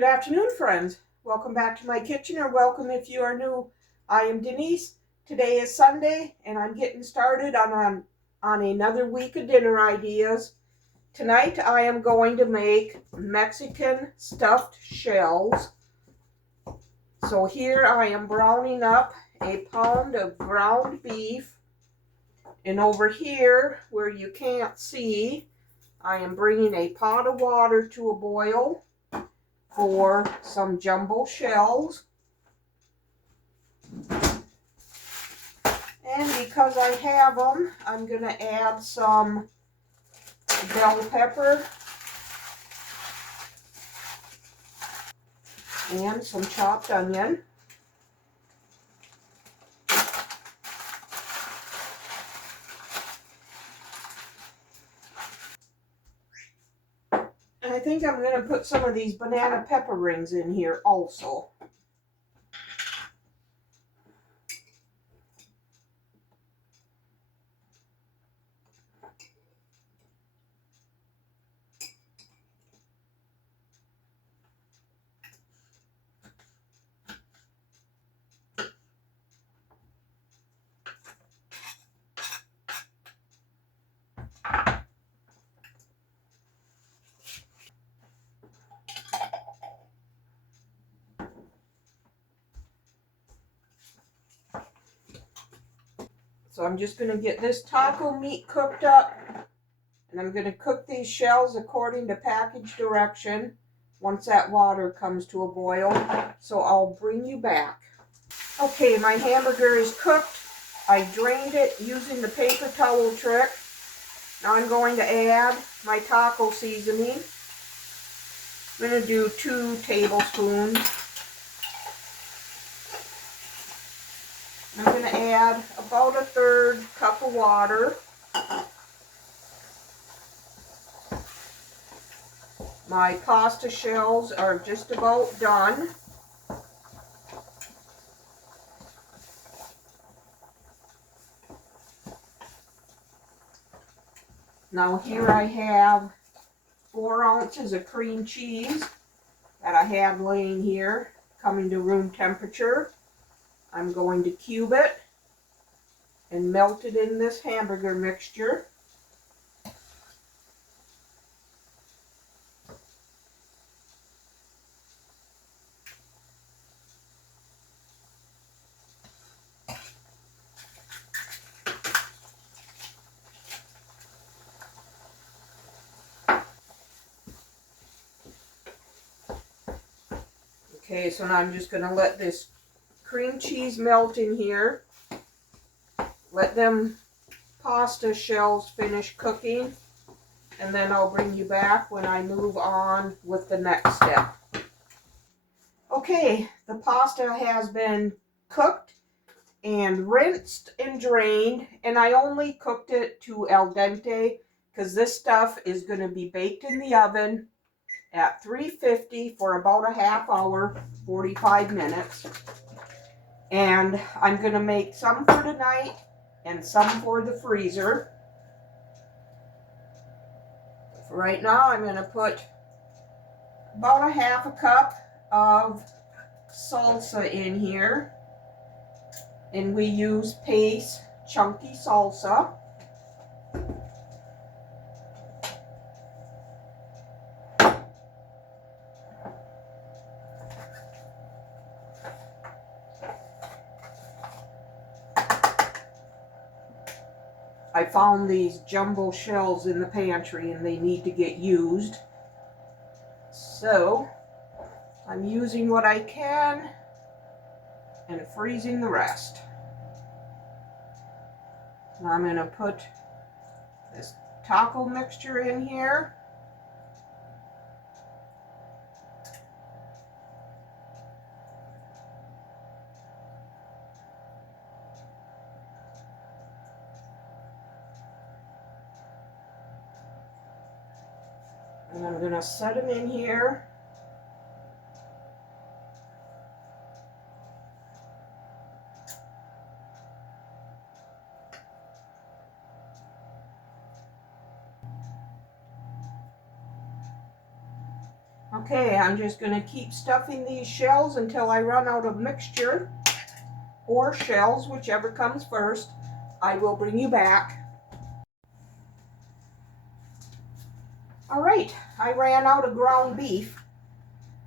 Good afternoon, friends. Welcome back to my kitchen, or welcome if you are new. I am Denise. Today is Sunday, and I'm getting started on another week of dinner ideas. Tonight, I am going to make Mexican stuffed shells. So here I am browning up a pound of ground beef. And over here, where you can't see, I am bringing a pot of water to a boil for some jumbo shells. And because I have them, I'm going to add some bell pepper and some chopped onion. And I think I'm going to put some of these banana pepper rings in here also. So I'm just going to get this taco meat cooked up, and I'm going to cook these shells according to package direction once that water comes to a boil. So I'll bring you back. Okay, my hamburger is cooked. I drained it using the paper towel trick. Now I'm going to add my taco seasoning. I'm going to do 2 tablespoons. I'm going to add about a 1/3 cup of water. My pasta shells are just about done. Now here I have 4 ounces of cream cheese that I had laying here, coming to room temperature. I'm going to cube it and melt it in this hamburger mixture. Okay, so now I'm just going to let this cream cheese melt in here. Let them pasta shells finish cooking, and then I'll bring you back when I move on with the next step. Okay, the pasta has been cooked and rinsed and drained, and I only cooked it to al dente because this stuff is going to be baked in the oven at 350 for about a half hour, 45 minutes. And I'm going to make some for tonight and some for the freezer. For right now, I'm going to put about a half a cup of salsa in here. And we use Pace chunky salsa. I found these jumbo shells in the pantry and they need to get used. So I'm using what I can and freezing the rest. Now I'm going to put this taco mixture in here. And I'm going to set them in here. Okay, I'm just going to keep stuffing these shells until I run out of mixture, or shells, whichever comes first. I will bring you back. All right, I ran out of ground beef.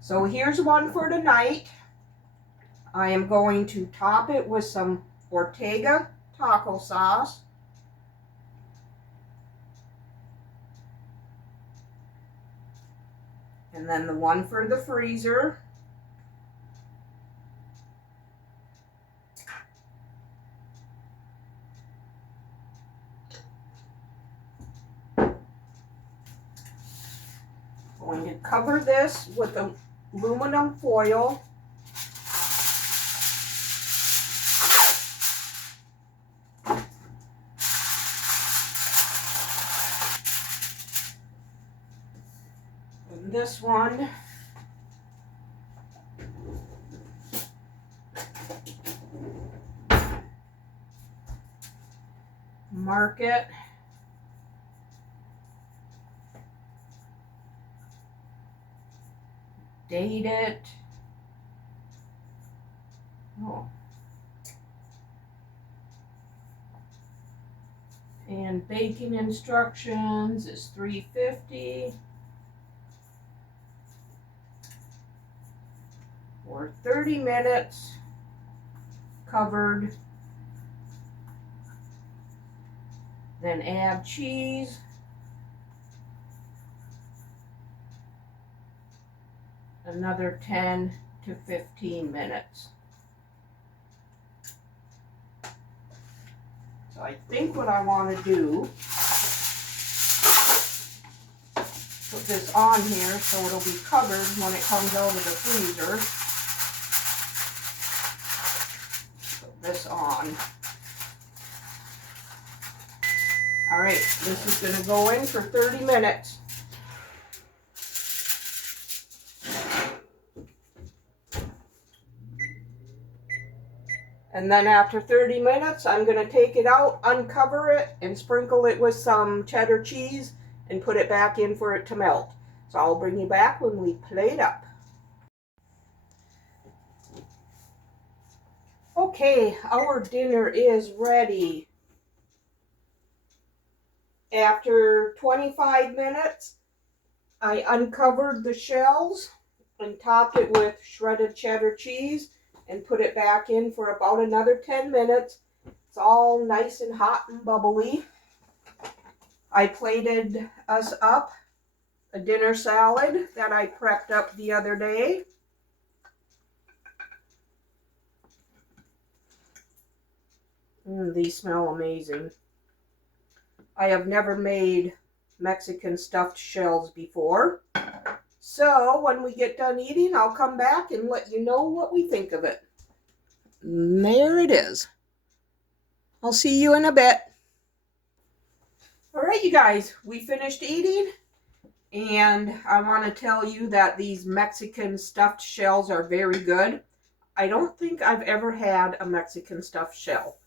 So here's one for tonight. I am going to top it with some Ortega taco sauce. And then the one for the freezer. Going to cover this with aluminum foil. And this one, mark it. Date it. Oh. And baking instructions is 350 for 30 minutes, covered. Then add cheese. Another 10 to 15 minutes. So I think what I want to do, put this on here so it'll be covered when it comes out of the freezer. Put this on. All right, this is going to go in for 30 minutes. And then after 30 minutes, I'm going to take it out, uncover it, and sprinkle it with some cheddar cheese and put it back in for it to melt. So I'll bring you back when we plate up. Okay, our dinner is ready. After 25 minutes, I uncovered the shells and topped it with shredded cheddar cheese and put it back in for about another 10 minutes. It's all nice and hot and bubbly. I plated us up a dinner salad that I prepped up the other day. These smell amazing. I have never made Mexican stuffed shells before. So when we get done eating, I'll come back and let you know what we think of it. There it is. I'll see you in a bit. All right, you guys, we finished eating, and I want to tell you that these Mexican stuffed shells are very good. I don't think I've ever had a Mexican stuffed shell.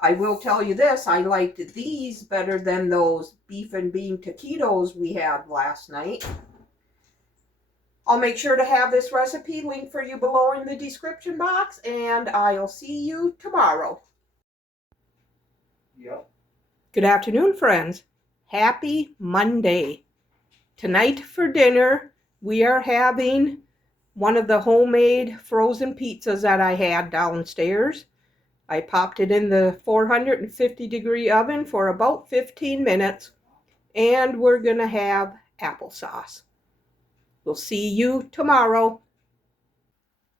I will tell you this, I liked these better than those beef and bean taquitos we had last night. I'll make sure to have this recipe linked for you below in the description box, and I'll see you tomorrow. Yep. Good afternoon, friends. Happy Monday. Tonight for dinner, we are having one of the homemade frozen pizzas that I had downstairs. I popped it in the 450-degree oven for about 15 minutes, and we're going to have applesauce. We'll see you tomorrow.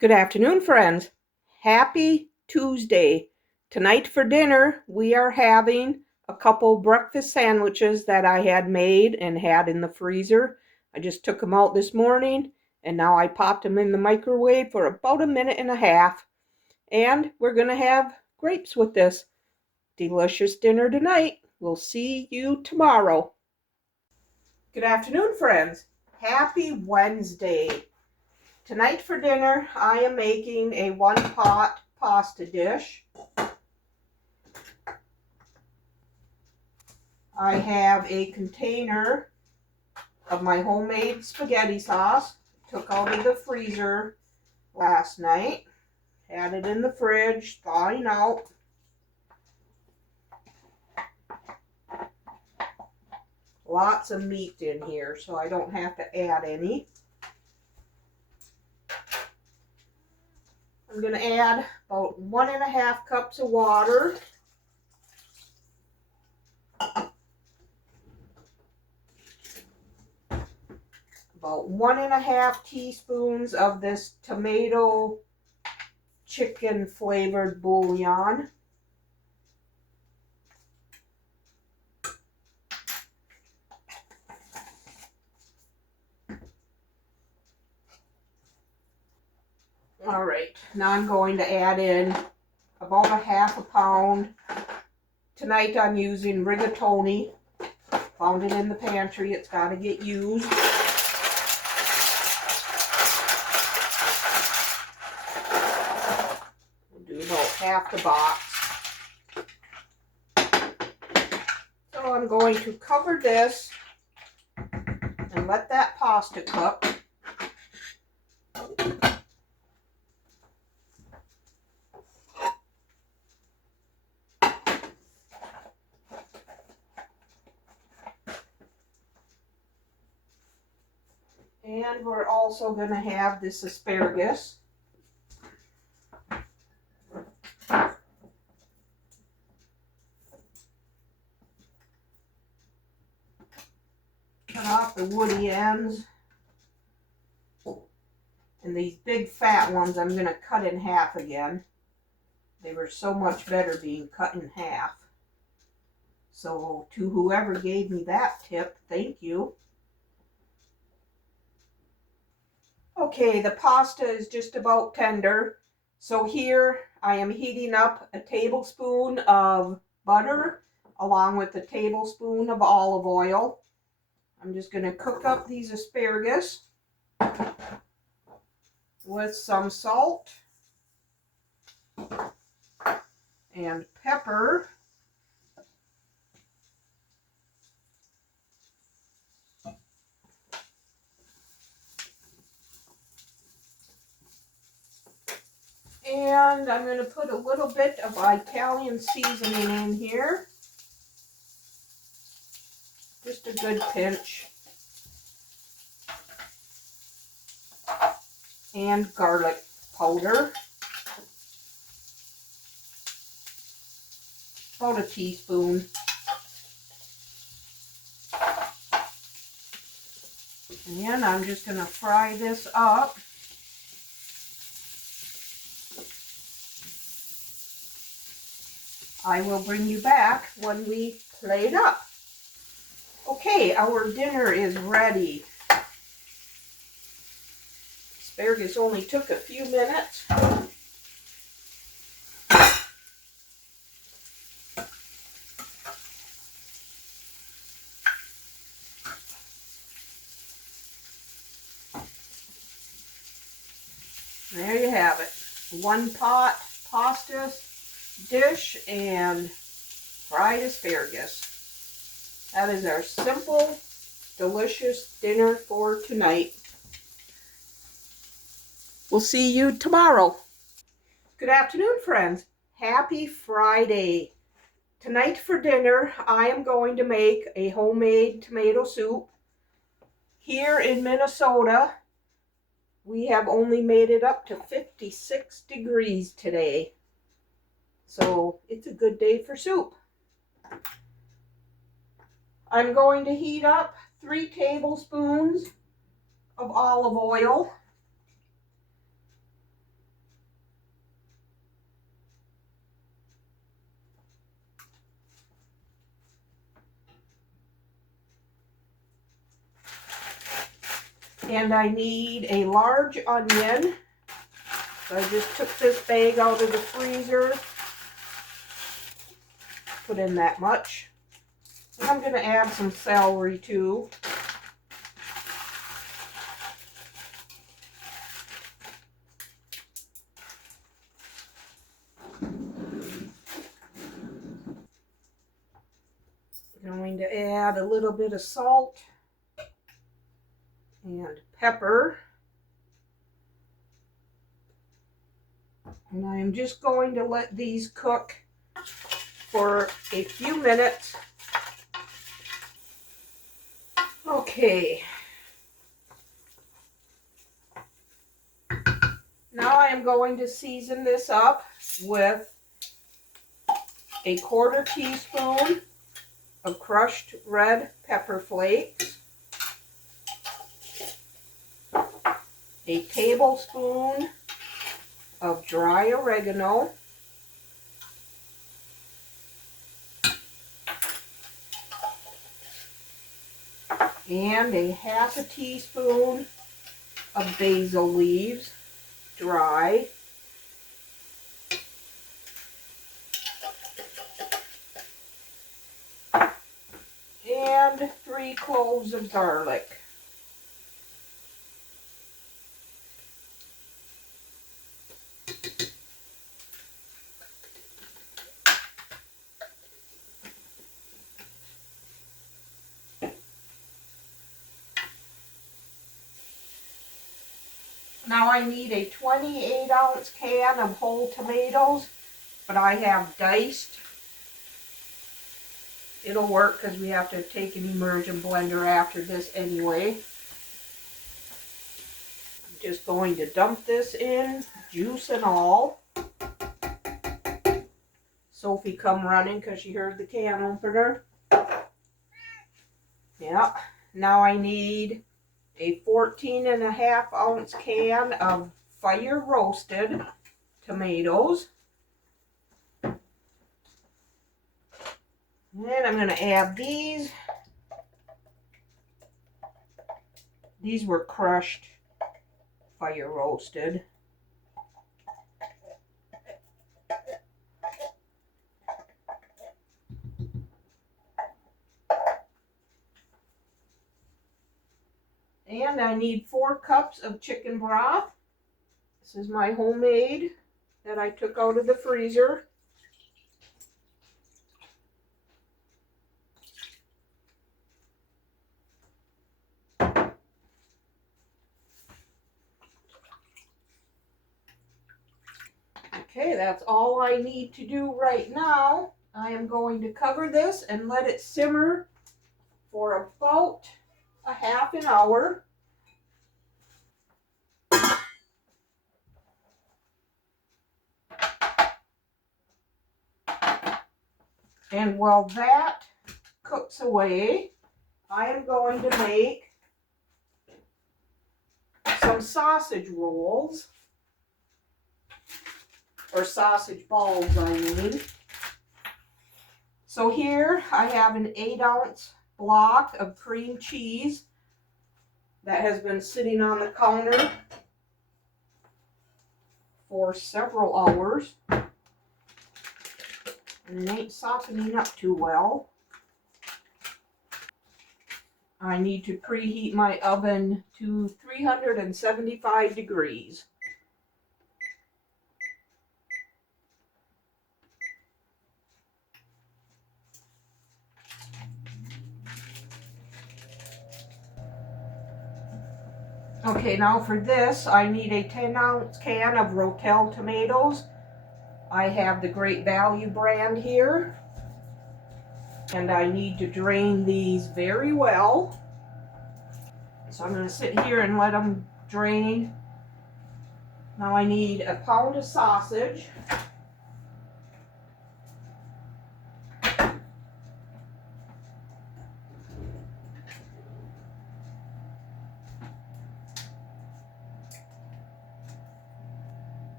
Good afternoon, friends. Happy Tuesday. Tonight for dinner, we are having a couple breakfast sandwiches that I had made and had in the freezer. I just took them out this morning, and now I popped them in the microwave for about a minute and a half. And we're going to have grapes with this. Delicious dinner tonight. We'll see you tomorrow. Good afternoon, friends. Happy Wednesday. Tonight for dinner, I am making a one-pot pasta dish. I have a container of my homemade spaghetti sauce. took out of the freezer last night. Had it in the fridge, thawing out. Lots of meat in here, so I don't have to add any. I'm going to add about 1.5 cups of water. About 1.5 teaspoons of this tomato chicken flavored bouillon. All right, now I'm going to add in about 1/2 pound. Tonight I'm using rigatoni. Found it in the pantry. It's got to get used. We'll do about half the box. So I'm going to cover this and let that pasta cook. And we're also going to have this asparagus. Cut off the woody ends. And these big fat ones I'm going to cut in half again. They were so much better being cut in half. So to whoever gave me that tip, thank you. Okay, the pasta is just about tender. So here I am heating up a tablespoon of butter along with a tablespoon of olive oil. I'm just going to cook up these asparagus with some salt and pepper. And I'm going to put a little bit of Italian seasoning in here. Just a good pinch. And garlic powder. About a teaspoon. And I'm just going to fry this up. I will bring you back when we plate up. Okay, our dinner is ready. Asparagus only took a few minutes. There you have it. One pot pasta dish and fried asparagus. That is our simple, delicious dinner for tonight. We'll see you tomorrow. Good afternoon, friends. Happy Friday. Tonight for dinner, I am going to make a homemade tomato soup. Here in Minnesota, we have only made it up to 56 degrees today. So it's a good day for soup. I'm going to heat up 3 tablespoons of olive oil. And I need a large onion. So I just took this bag out of the freezer. Put in that much. And I'm going to add some celery too. I'm going to add a little bit of salt and pepper. And I am just going to let these cook for a few minutes. Okay. Now I am going to season this up with a 1/4 teaspoon of crushed red pepper flakes, a tablespoon of dry oregano, and a 1/2 teaspoon of basil leaves, dry, and 3 cloves of garlic. Now I need a 28-ounce can of whole tomatoes, but I have diced. It'll work because we have to take an immersion blender after this anyway. I'm just going to dump this in, juice and all. Sophie come running because she heard the can opener. Yeah. Now I need a 14.5-ounce can of fire roasted tomatoes. And I'm going to add these. These were crushed, fire roasted. And I need 4 cups of chicken broth. This is my homemade that I took out of the freezer. Okay, that's all I need to do right now. I am going to cover this and let it simmer for about a 1/2 hour. And while that cooks away, I am going to make some sausage rolls, or sausage balls, I mean. So here I have an 8-ounce block of cream cheese that has been sitting on the counter for several hours. And it ain't softening up too well. I need to preheat my oven to 375 degrees. Okay, now for this, I need a 10-ounce can of Rotel tomatoes. I have the Great Value brand here. And I need to drain these very well. So I'm going to sit here and let them drain. Now I need a pound of sausage.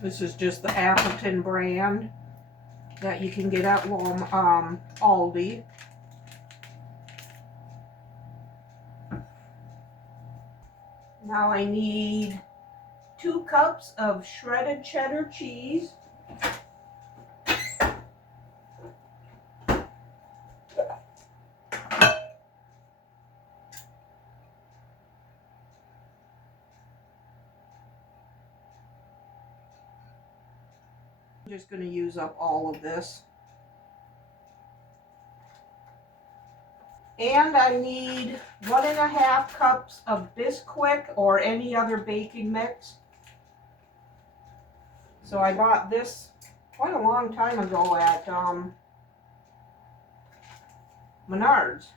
This is just the Appleton brand that you can get at Aldi. Now I need 2 cups of shredded cheddar cheese. I'm just going to use up all of this. And I need 1.5 cups of Bisquick or any other baking mix. So I bought this quite a long time ago at Menards.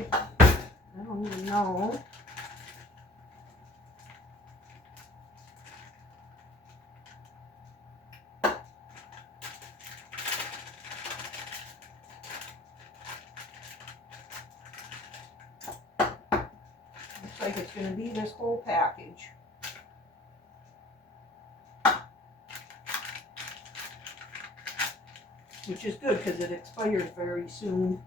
I don't even know. Looks like it's going to be this whole package. Which is good because it expires very soon.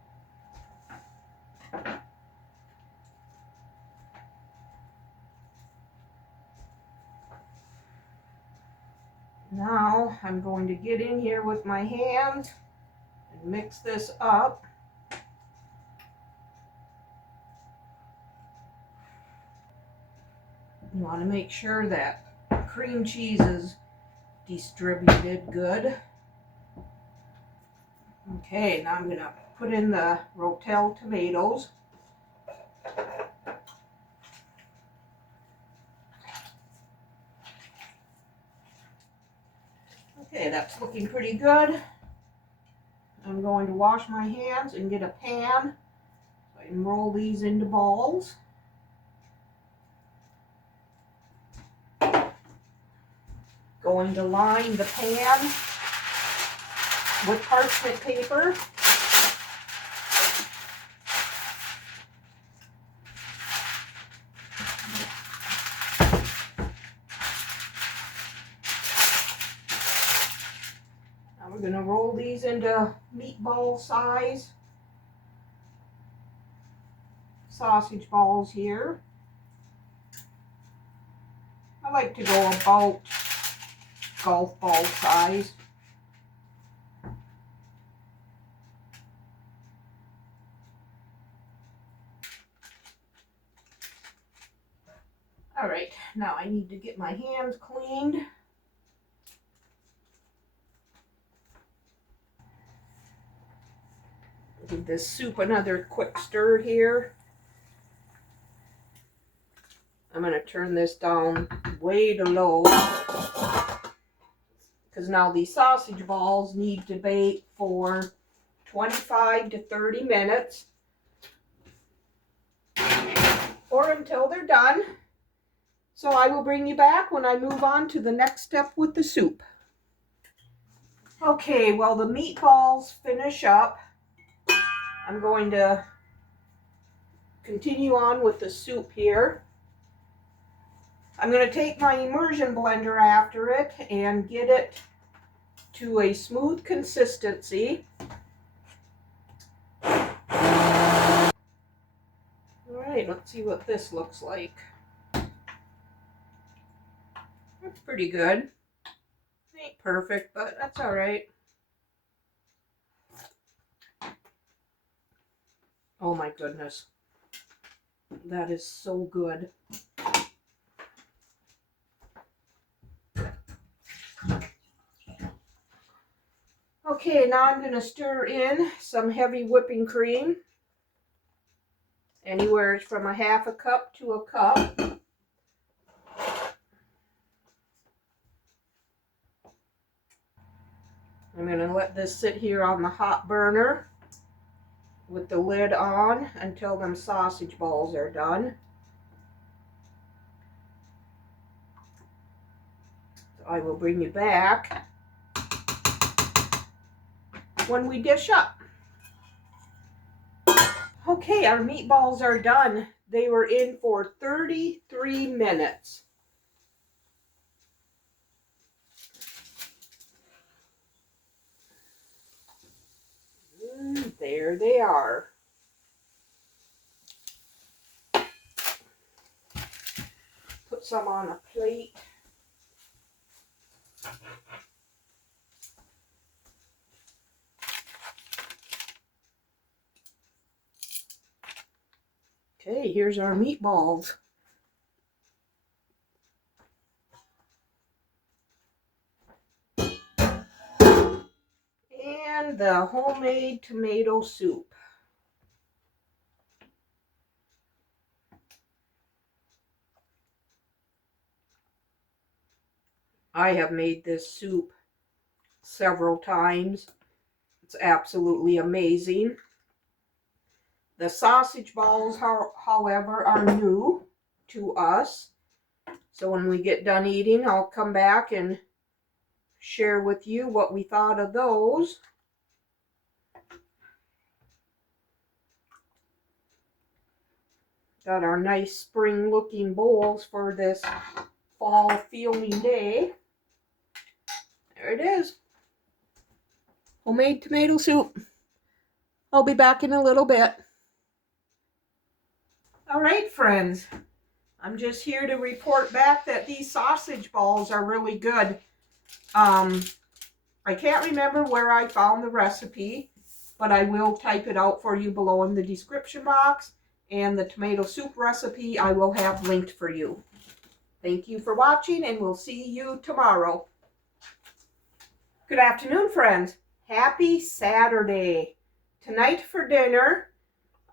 Now I'm going to get in here with my hands and mix this up. You want to make sure that cream cheese is distributed good. Okay, now I'm going to put in the Rotel tomatoes. Okay, that's looking pretty good. I'm going to wash my hands and get a pan so I can roll these into balls. Going to line the pan with parchment paper. Now we're going to roll these into meatball size sausage balls here. I like to go about golf ball size. All right, now I need to get my hands cleaned. Give this soup another quick stir here. I'm going to turn this down way to low because now these sausage balls need to bake for 25 to 30 minutes or until they're done. So I will bring you back when I move on to the next step with the soup. Okay, while the meatballs finish up, I'm going to continue on with the soup here. I'm going to take my immersion blender after it and get it to a smooth consistency. All right, let's see what this looks like. That's pretty good. Ain't perfect, but that's all right. Oh my goodness. That is so good. Okay, now I'm going to stir in some heavy whipping cream. Anywhere from a half a cup to a cup. I'm going to let this sit here on the hot burner with the lid on until them sausage balls are done. So I will bring you back when we dish up. Okay, our meatballs are done. They were in for 33 minutes. And there they are. Put some on a plate. Okay, here's our meatballs. And the homemade tomato soup. I have made this soup several times. It's absolutely amazing. The sausage balls, however, are new to us. So when we get done eating, I'll come back and share with you what we thought of those. Got our nice spring looking bowls for this fall feeling day. There it is. Homemade tomato soup. I'll be back in a little bit. All right, friends. I'm just here to report back that these sausage balls are really good. I can't remember where I found the recipe, but I will type it out for you below in the description box. And the tomato soup recipe I will have linked for you. Thank you for watching, and we'll see you tomorrow. Good afternoon, friends. Happy Saturday. Tonight for dinner,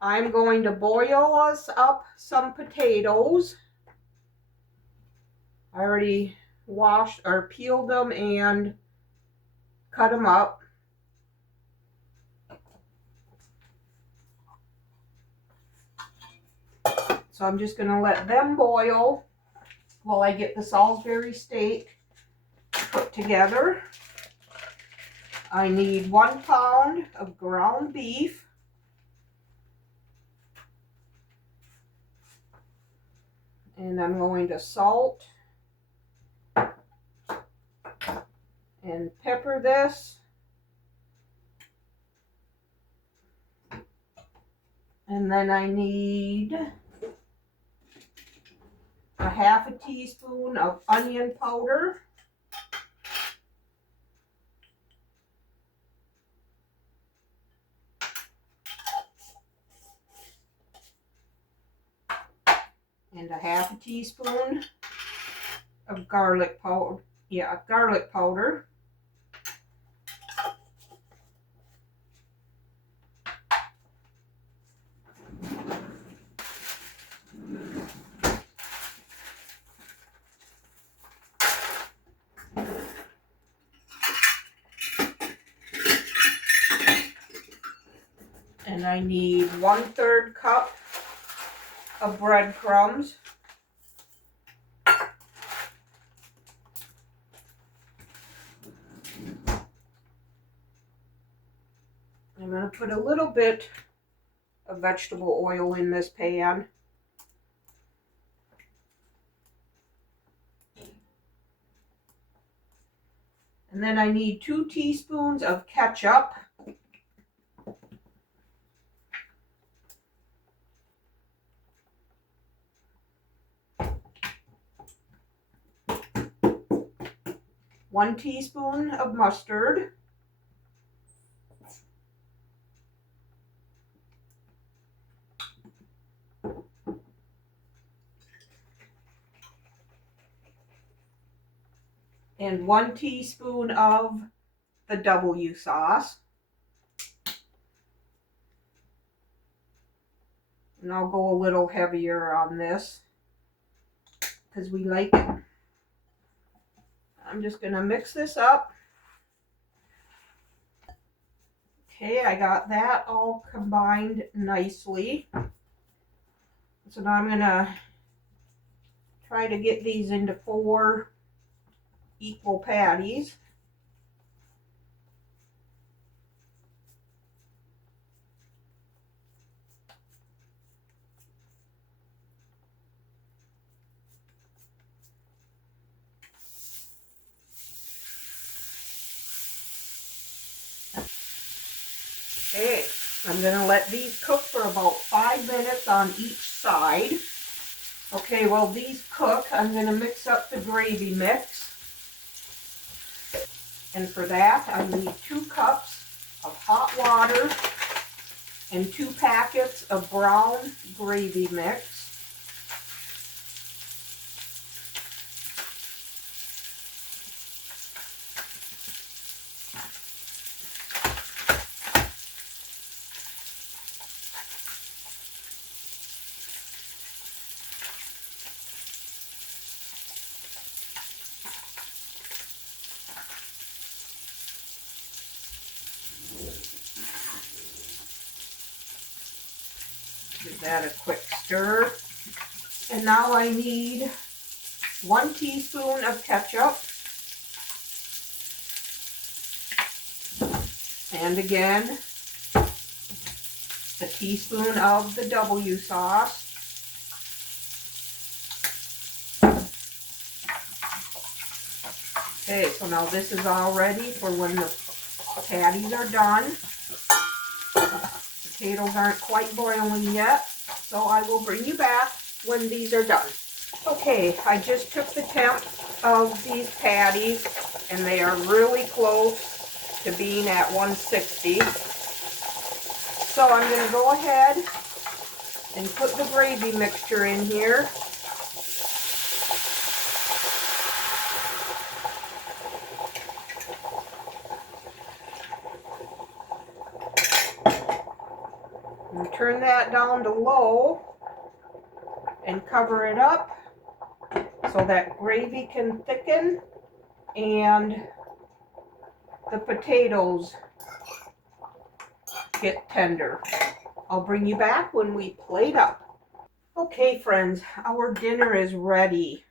I'm going to boil us up some potatoes. I already washed or peeled them and cut them up. So I'm just going to let them boil while I get the Salisbury steak put together. I need 1 pound of ground beef. And I'm going to salt and pepper this. And then I need a 1/2 teaspoon of onion powder. And a 1/2 teaspoon of garlic powder. Yeah, garlic powder. And I need 1/3 cup of breadcrumbs. I'm going to put a little bit of vegetable oil in this pan. And then I need 2 teaspoons of ketchup. One teaspoon of mustard. And 1 teaspoon of the W sauce. And I'll go a little heavier on this because we like it. I'm just going to mix this up. Okay, I got that all combined nicely. So now I'm going to try to get these into 4 equal patties. Okay, I'm going to let these cook for about 5 minutes on each side. Okay, while these cook, I'm going to mix up the gravy mix. And for that, I need 2 cups of hot water and 2 packets of brown gravy mix. Give that a quick stir. And now I need 1 teaspoon of ketchup. And again, a teaspoon of the W sauce. Okay, so now this is all ready for when the patties are done. Potatoes aren't quite boiling yet, so I will bring you back when these are done. Okay, I just took the temp of these patties, and they are really close to being at 160. So I'm going to go ahead and put the gravy mixture in here. And turn that down to low and cover it up so that gravy can thicken and the potatoes get tender. I'll bring you back when we plate up. Okay, friends, our dinner is ready.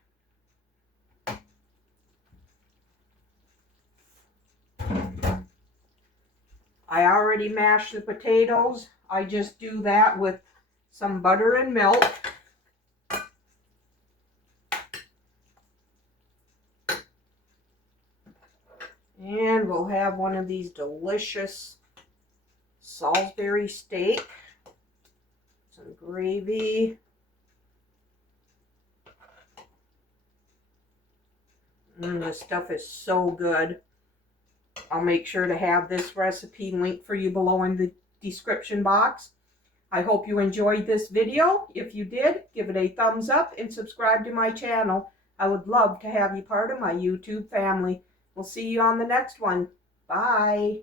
I already mashed the potatoes. I just do that with some butter and milk. And we'll have one of these delicious Salisbury steak. Some gravy. This stuff is so good. I'll make sure to have this recipe linked for you below in the description box. I hope you enjoyed this video. If you did, give it a thumbs up and subscribe to my channel. I would love to have you part of my YouTube family. We'll see you on the next one. Bye.